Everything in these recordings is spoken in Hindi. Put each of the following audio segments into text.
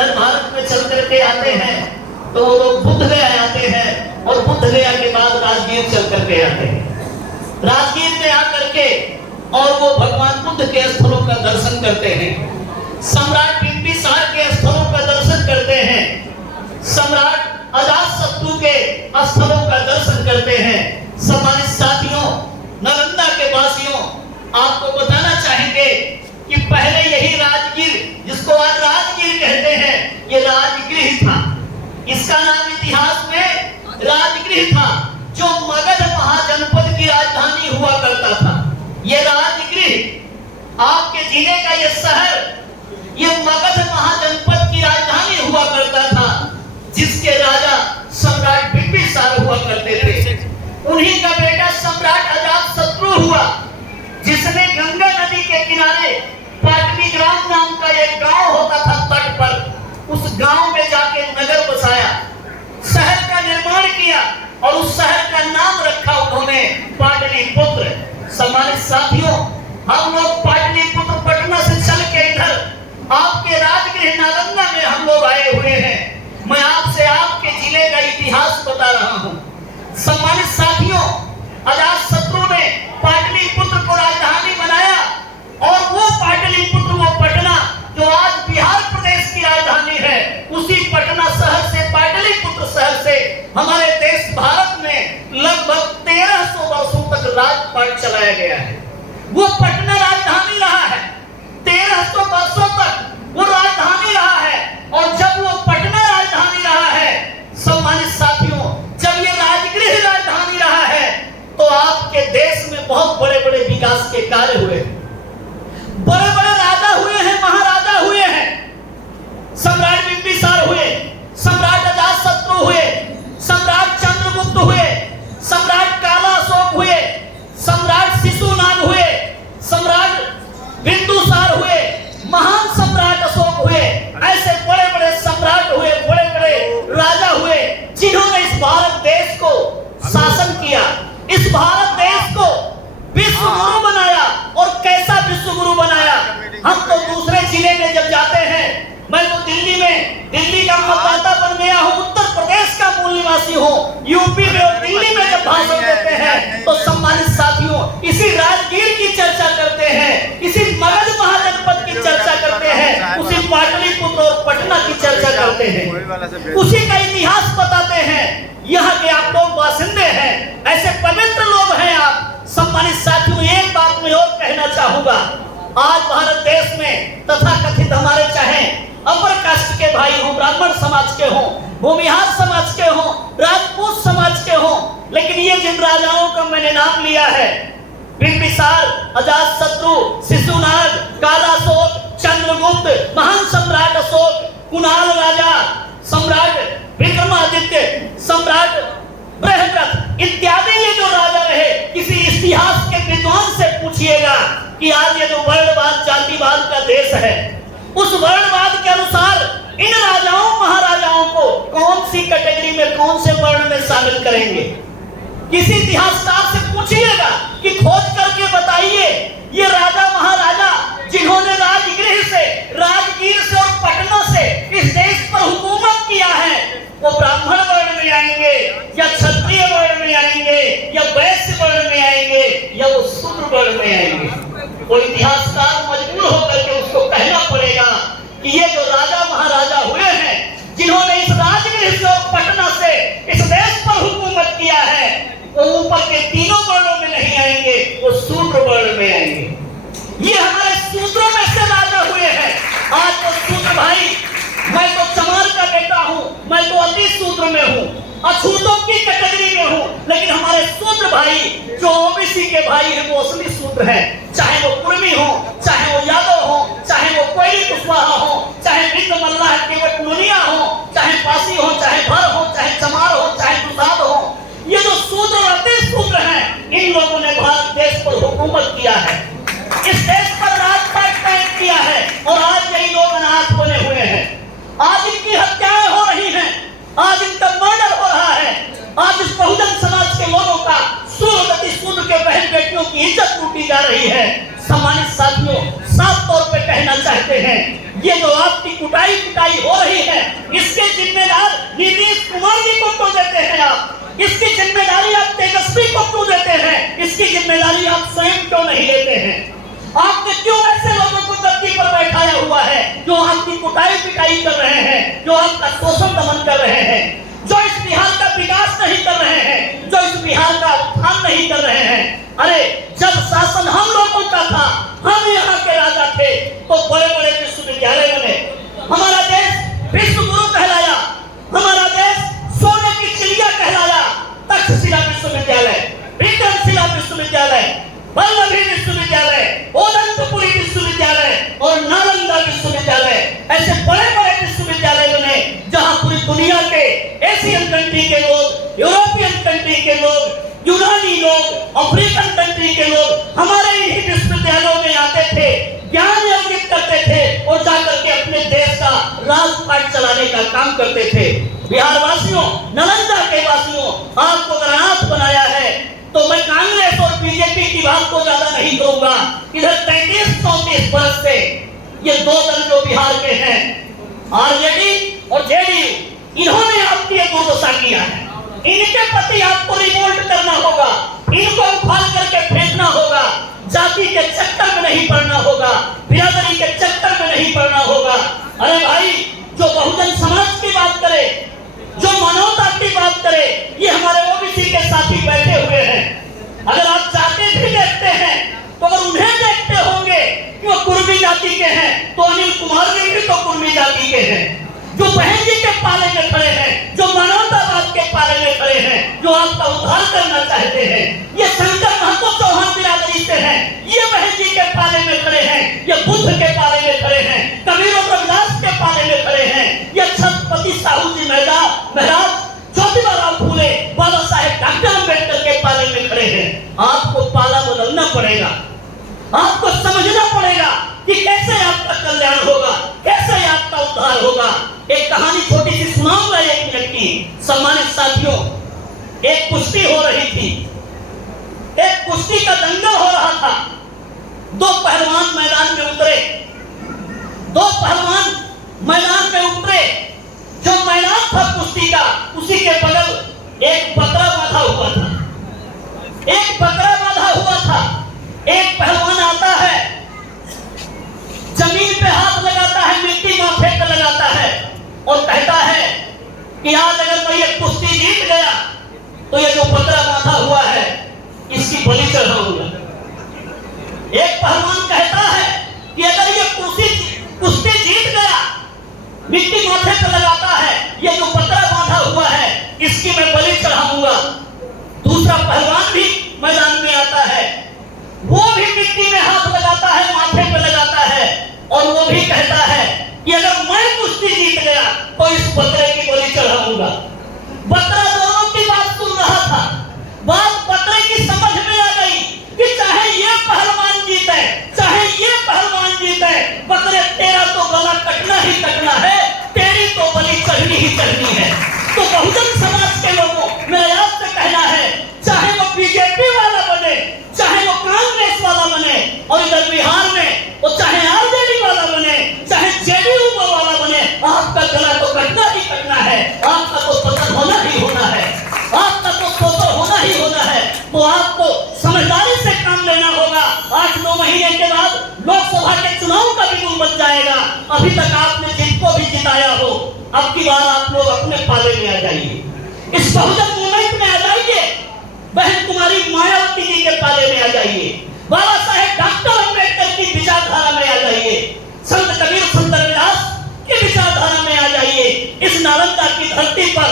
इधर भारत में चल करके आते हैं तो वो लोग बुद्ध गया आते हैं, और बुद्ध गया के बाद राजगीर चल करके आते हैं। राजगीर में आकर के और वो भगवान बुद्ध के स्थलों का दर्शन करते हैं, सम्राट बिंबिसार के स्थलों का दर्शन करते हैं, सम्राट अजातशत्रु के स्थलों का दर्शन करते हैं। सम्मानित साथियों, नालंदा के वासियों, आपको बताना चाहेंगे कि पहले यही राजगीर, जिसको आज राजगीर कहते हैं, ये राजगृह था। इसका नाम इतिहास में राजगृह था, जो मगध महाजनपद की राजधानी हुआ करता था। ये राजगृह, आपके जिले का ये शहर, ये मगध महाजनपद की राजधानी हुआ करता था, जिसके राजा सम्राट बिंबिसार हुआ करते थे। उन्हीं का बेटा सम्राट अजातशत्रु हुआ, जिसने गंगा नदी के किनारे पाटलीग्राम नाम का एक गांव होता था तट पर, उस गांव में जाके नगर बसाया, शहर का निर्माण किया और उस शहर का नाम रखा उन्होंने पाटलिपुत्र। सम्मानित साथियों, हम लोग पाटलिपुत्र पटना से चल के इधर आपके राजगृह नालंदा में हम लोग आए हुए हैं। मैं आपसे आपके जिले का इतिहास बता रहा हूं। सम्मानित साथियों, अजातशत्रु ने पाटलिपुत्र को राजधानी बनाया, और वो पाटलिपुत्र, वो पटना जो आज बिहार प्रदेश की राजधानी है, उसी पटना शहर से, पाटलिपुत्र शहर से हमारे देश भारत में लगभग 1300 वर्षों तक राजपाट चलाया गया है। वो पटना राजधानी रहा है, 1300 वर्षों तक वो राजधानी रहा है। और जब वो पटना राजधानी रहा है, सम्मानित साथियों, जब ये राजगृह राजधानी रहा है, तो आपके देश में बहुत बड़े बड़े विकास के कार्य हुए, बड़े बड़े राजा हुए हैं, महाराजा हुए हैं। सम्राट बिंबिसार हुए, सम्राट अजातशत्रु हुए, सम्राट चंद्रगुप्त हुए, सम्राट काला अशोक हुए, सम्राट शिशुनाग हुए, सम्राट बिंदुसार हुए, महान सम्राट अशोक हुए। ऐसे बड़े बड़े सम्राट हुए, बड़े बड़े राजा हुए, जिन्होंने इस भारत देश को शासन किया, इस भारत देश को विश्व गुरु बनाया। और कैसा विश्व गुरु बनाया? हम तो दूसरे जिले में जब जाते हैं, मैं तो दिल्ली का मतदाता बन गया हूँ, उत्तर प्रदेश का मूल निवासी हूँ, यूपी में और दिल्ली में जब भाषण देते हैं तो सम्मानित साथियों, इसी राजगीर की चर्चा करते हैं, इसी मगध महाजनपद की चर्चा करते हैं, उसी पाटलिपुत्र और पटना की चर्चा करते हैं, उसी का इतिहास बताते हैं। यहाँ के आप लोग बासिंदे हैं, ऐसे पवित्र लोग हैं आप। सम्मानित साथियों, एक बात मैं और कहना चाहूंगा, आज भारत देश में तथा कथित हमारे चाहे अपर कास्ट के भाई हों, ब्राह्मण समाज के हों, भूमिहार समाज के हों, राजपूत समाज के हों, लेकिन ये जिन राजाओं का मैंने नाम लिया है, बिंबिसार, अजातशत्रु, शिशुनाग, काला अशोक, चंद्रगुप्त, महान सम्राट अशोक, कुणाल राजा, सम्राट विक्रमादित्य, सम्राट बृहद्रथ इत्यादि ये जो राजा रहे, किसी इतिहास के विद्वान से पूछिएगा कि आज ये जो वर्णवाद, जातिवाद का देश है, उस वर्णवाद के अनुसार इन राजाओं महाराजाओं को कौन सी कैटेगरी में, कौन से वर्ण में शामिल करेंगे? किसी इतिहासकार से पूछिएगा कि खोज करके बताइए, ये राजा महाराजा जिन्होंने राजगृह से, राजगीर से और पटना से इस देश पर हुकूमत किया है, वो ब्राह्मण वर्ण में आएंगे या क्षत्रिय वर्ण में आएंगे या वैश्य वर्ण में आएंगे या वो शूद्र वर्ण में आएंगे? वो इतिहासकार मजबूर होकर के उसको कहना पड़ेगा कि ये जो राजा महाराजा हुए हैं, जिन्होंने इस राजगृह से और पटना से इस देश पर हुकूमत किया है, वो ऊपर के तीनों वर्णों में नहीं आएंगे, वो शूद्र वर्ण में आएंगे। ये हमारे शूद्रों में से राजा हुए हैं। आज तो शूद्र भाई, मैं तो चमार का बेटा हूँ, मैं तो अति शूद्र में हूँ, अछूतों की कैटेगरी में हूँ, लेकिन हमारे शूद्र भाई जो ओबीसी के भाई हैं, वो असली शूद्र हैं। चाहे वो कुर्मी हो, चाहे वो यादव हो, चाहे वो कोयली कुशवाहा हो, चाहे बिंद मल्लाह केवट मुनिया हो, चाहे पासी हो, चाहे भर हो, चाहे चमार हो, चाहे दुसाद हो, ये जो शूद्र और अति शूद्र हैं, इन लोगों ने भारत देश पर हुकूमत किया है, इस देश पर राजपाट कायम किया है, और आज यही लोग अनाथ बने हुए हैं। आज इनकी हत्याएं हो रही हैं, आज इनका मर्डर हो रहा है, आज इस बहुजन समाज के लोगों का, सूर्य शूद्र के बहन बेटियों की इज्जत लूटी जा रही है। सम्मानित साथियों, साफ तौर पे कहना चाहते हैं, ये जो आपकी कुटाई पिटाई हो रही है, इसके जिम्मेदार नीतीश कुमार जी को क्यों देते हैं आप? इसकी जिम्मेदारी आप तेजस्वी को क्यों देते हैं? इसकी जिम्मेदारी आप स्वयं क्यों नहीं लेते हैं? आपने क्यों ऐसे लोगों को गद्दी पर बैठाया हुआ है जो आपकी कुटाई पिटाई कर रहे हैं, जो आपका शोषण दमन कर रहे हैं, जो इस बिहार का विकास नहीं कर रहे हैं, जो इस बिहार का उत्थान नहीं कर रहे हैं? अरे जब शासन हम लोगों का था, हम यहाँ के राजा थे, तो बड़े बड़े विश्वविद्यालय बने, हमारा देश विश्व गुरु कहलाया, हमारा देश सोने की चिड़िया कहलाया। तक्षशिला विश्वविद्यालय, विक्रमशिला विश्वविद्यालय, वल्लभी विश्वविद्यालय, ओदंतपुरी विश्वविद्यालय और नालंदा विश्वविद्यालय, ऐसे बड़े बड़े विश्वविद्यालय बने जहां पूरी दुनिया के एशियन कंट्री के लोग, यूरोपियन कंट्री के लोग, यूनानी लोग, अफ्रीकन कंट्री के लोग हमारे ही विश्वविद्यालयों में आते थे, ज्ञान अर्जित करते थे और जाकर के अपने देश का राजपाट चलाने का काम करते थे। बिहार वासियों, नालंदा के वासियों, आपको अगर अनाथ बनाया है तो मैं कांग्रेस और बीजेपी की बात को ज्यादा नहीं करूंगा। इधर 33-34 वर्ष से ये दो दल जो बिहार के हैं, आरजेडी और जेडीयू, इन्होंने आपकी दुर्दशा किया है। इनके प्रति आपको रिवोल्ट करना होगा, इनको उखाड़ करके फेंकना होगा, जाति के चक्कर में नहीं पड़ना होगा, बिरादरी के चक्कर में नहीं पड़ना होगा। अरे भाई, जो बहुजन समाज की बात करे, जो मानवता की बात करे, ये हमारे ओबीसी के साथी बैठे हुए हैं। अगर आप चाहते भी देखते हैं तो अगर उन्हें देखते होंगे कि वो कुर्मी जाति के हैं, तो अनिल कुमार जी भी तो कुर्मी जाति के हैं, जो बहन जी के पाले में खड़े हैं, जो मानवतावाद के पाले में खड़े हैं, जो आपका उद्धार करना चाहते हैं। ये शंकर महतो चौहान बिरादरी से हैं, ये बहन जी के पाले में खड़े हैं, ये बुद्ध के पाले में खड़े हैं, कबीर और रविदास के पाले में खड़े हैं, ये छत्रपति साहू जी महाराज, ज्योतिबा राव फूले, बाबा साहेब डॉक्टर अम्बेडकर के पाले में खड़े हैं। आपको पाला बदलना पड़ेगा, आपको समझना पड़ेगा कि कैसे आपका कल्याण होगा, कैसे आपका उद्धार होगा। एक कहानी छोटी सी सुनाऊंगा 1 मिनट की। सम्मानित साथियों, एक कुश्ती हो रही थी, एक कुश्ती का दंगल हो रहा था। दो पहलवान मैदान में उतरे, दो पहलवान मैदान में उतरे। जो मैदान था कुश्ती का, उसी के बगल एक बकरा बांधा हुआ था, एक बकरा बांधा हुआ था। एक पहलवान आता है, जमीन पे हाथ लगाता है, मिट्टी माथे पे लगाता है और कहता है कि आज अगर मैं ये कुश्ती जीत गया तो ये जो बकरा बांधा हुआ है इसकी बलि चढ़ाऊंगा। एक पहलवान कहता है कि अगर ये कुश्ती जीत गया, मिट्टी माथे पे लगाता है, ये जो बकरा बांधा हुआ है इसकी मैं बलि चढ़ाऊंगा। दूसरा पहलवान भी मैदान में आता है, वो भी मिट्टी में हाथ लगाता है, माथे पे लगाता है और वो भी कहता है कि अगर मैं कुश्ती जीत गया तो इस बकरे की बलि चढ़ाऊंगा। बकरा दोनों की बात सुन रहा था। बात बकरे की समझ में आ गई कि चाहे ये पहलवान जीते, चाहे ये पहलवान जीते, बकरे तेरा तो गला कटना ही कटना है, तेरी तो बलि चढ़नी ही चढ़नी है। तो बहुजन समाज के लोगों, मेरा आपसे कहना है, चाहे वो बीजेपी वाला बने, चाहे वो कांग्रेस वाला बने, और इधर बिहार में वो चाहे आरजेडी वाला बने, चाहे जेडीयू वाला बने, आपका गला तो कटना ही कटना है, आपका तो पतन होना ही होना है, आपका तो फोटो होना ही होना है। तो आपको समझदारी से काम लेना होगा। 8-9 महीने के बाद लोकसभा के चुनाव का भी बन जाएगा। अभी तक आपने जिनको भी जिताया हो, अब की बार आप लोग अपने पाले में आ जाइए, इस बहुजन मूवमेंट में आ जाइए, बहन कुमारी मायावती जी के पाले में आ जाइए, बाबा साहेब डॉक्टर अम्बेडकर की विचारधारा में आ जाइए, संत कबीर संत रविदास की विचारधारा में आ जाइए। इस नालंदा की धरती पर,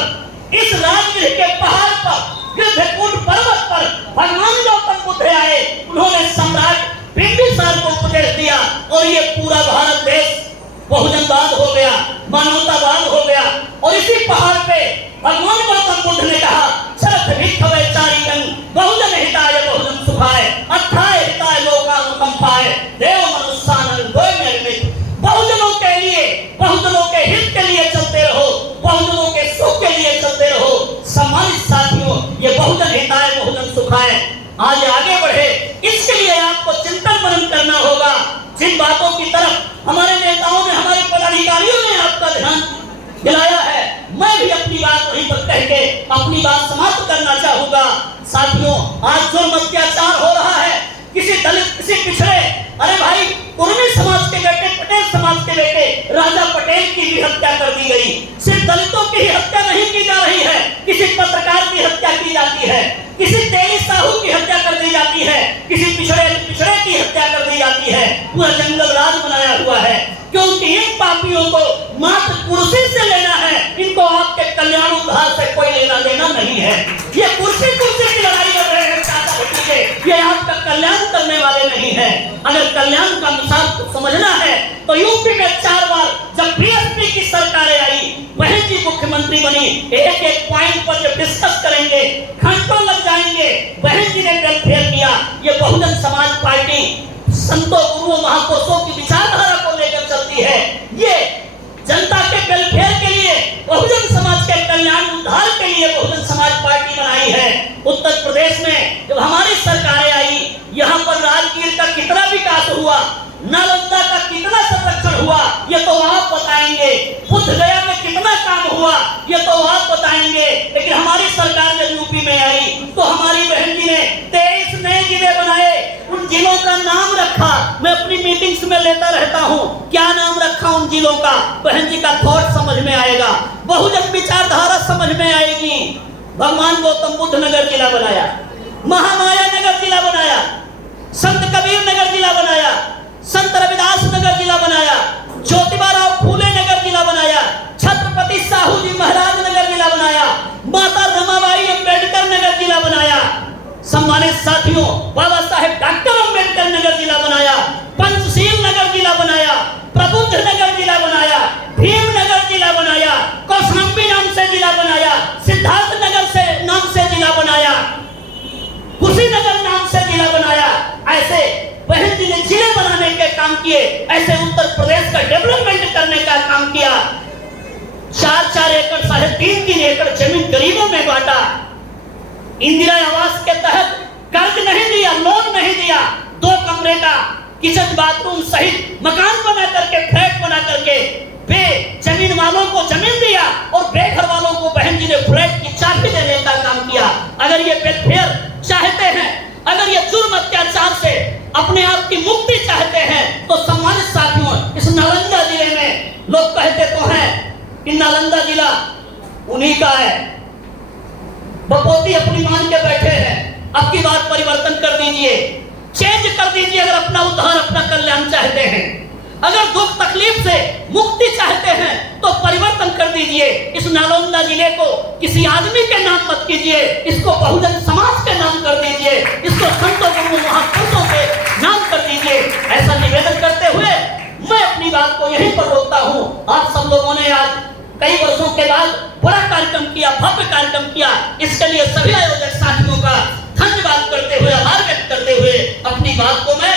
इस राजगीर के पहाड़ पर, गिरधकूट पर्वत पर भगवान गौतम बुद्ध आए, उन्होंने सम्राट बिंबिसार को उपदेश दिया और ये पूरा भारत देश बहुजनवाद हो गया, मानवतावाद हो गया। और इसी पहाड़ पे भगवान गौतम बुद्ध ने कहा, शरत भिक्षवे चारिकं बहुजन हिताय बहुजन सुखाय अर्थाय हिताय लोकानुकंपाय देव मनुष्यानंद द्वय निर्मित। बहुजनों के लिए, बहुजनों के हित के लिए चलते रहो, बहुजनों के सुख के लिए चलते रहो। सम्मानित साथियों, ये बहुजन हिताय बहुजन सुखाय आज आगे बढ़े, इसके लिए आपको चिंतन मनन करना होगा। जिन बातों की तरफ हमारे नेताओं ने, हमारे पदाधिकारियों ने आपका ध्यान दिलाया है। मैं भी अपनी बात वहीं पर कह के अपनी बात समाप्त करना चाहूंगा। साथियों, आज जुल्म अत्याचार हो रहा है, किसी दलित, किसी पिछड़े, अरे भाई कुर्मी समाज के बेटे, पटेल समाज के बेटे राजा पटेल की भी हत्या कर दी गई। सिर्फ दलितों की ही हत्या नहीं की जा रही है, किसी पत्रकार की हत्या की जाती है, किसी तेली साहू की हत्या कर दी जाती है, किसी पिछड़े की हत्या कर दी जाती है। पूरा जंगल राज बनाया हुआ है, क्योंकि इन पापियों को मात्र कुर्सी से लेना है, इनको आपके कल्याण उद्धार से कोई लेना देना नहीं है। ये कुर्सी की लड़ाई लड़ रहे हैं चाचा भतीजे, ये आपका कल्याण करने वाले नहीं है। अगर कल्याण का मिसाल समझना है तो यूपी में 4 बार जब बीएसपी की सरकारें आई, बहन जी मुख्यमंत्री बनी, एक एक पॉइंट पर जब डिस्कस करेंगे घंटों लग जाएंगे। बहन जी ने वेलफेयर किया। ये बहुजन समाज पार्टी संतों, गुरुओं, महापुरुषों की विचारधारा को लेकर चलती है। ये जनता के वेलफेयर के लिए, बहुजन समाज के कल्याण उद्धार के लिए बहुजन समाज पार्टी बनाई है। उत्तर प्रदेश में जब हमारी सरकारें आई, यहाँ पर राजगीर का कितना विकास हुआ, नालंदा का कितना संरक्षण हुआ, ये तो आप बताएंगे। बुद्ध गया में कितना काम हुआ, ये तो आप बताएंगे। लेकिन हमारी सरकार जब यूपी में आई तो हमारी बहन जी ने 23 नए जिले बनाए, उन जिलों का नाम रखा। मैं अपनी मीटिंग्स में लेता रहता हूँ, क्या नाम रखा उन जिलों का, बहन जी का थॉट समझ में आएगा, बहुजन विचारधारा समझ में आएगी। भगवान गौतम बुद्ध नगर जिला बनाया, महामाया नगर जिला बनाया, संत कबीर नगर जिला बनाया, संत रविदास नगर जिला बनाया, ज्योतिबा राव फूले नगर जिला बनाया, छत्रपति साहू जी महाराज नगर जिला बनाया, माता रमाबाई अम्बेडकर नगर जिला बनाया। सम्मानित साथियों, बाबा साहेब डॉक्टर अम्बेडकर नगर जिला बनाया, पंचशील नगर जिला बनाया, प्रबुद्ध नगर जिला बनाया, भीम नगर जिला बनाया, कौशाम्बी नाम से जिला बनाया, सिद्धार्थ नगर से नाम से जिला बनाया, कुशीनगर नाम से जिला बनाया। ऐसे बहन जी ने जिले बनाने के काम किए, ऐसे उत्तर प्रदेश का डेवलपमेंट करने का काम किया। 4-4 एकड़, 3.5 एकड़ जमीन गरीबों में बांटा। इंदिरा आवास के तहत कर्ज नहीं दिया, लोन नहीं दिया, 2 कमरे का किचन बाथरूम सहित मकान बना करके, फ्लैट बना करके बे जमीन वालों को जमीन दिया और बेघर वालों को बहन जी ने फ्लैट की चाबी देने का काम किया। अगर ये वेलफेयर चाहते हैं, अगर ये जुर्म अत्याचार से अपने आप की मुक्ति चाहते हैं, तो सम्मानित साथियों, इस नालंदा जिले में लोग कहते तो हैं कि नालंदा जिला उन्हीं का है, बपोती अपनी मान के बैठे हैं। अब की बात परिवर्तन कर दीजिए, चेंज कर दीजिए। अगर अपना उद्धार, अपना कल्याण चाहते हैं, अगर दुख तकलीफ से मुक्ति चाहते हैं, तो परिवर्तन कर दीजिए। इस नालंदा जिले को किसी आदमी के नाम मत कीजिए, इसको बहुजन समाज के नाम कर दीजिए, इसको संतों, गुरुओं, महापुरुषों के नाम कर दीजिए। ऐसा निवेदन करते हुए मैं अपनी बात को यहीं पर रोकता हूँ। आप सब लोगों ने आज कई वर्षों के बाद बड़ा कार्यक्रम किया, भव्य कार्यक्रम किया, इसके लिए सभी आयोजक साथियों का धन्यवाद करते हुए, आभार व्यक्त करते हुए अपनी बात को मैं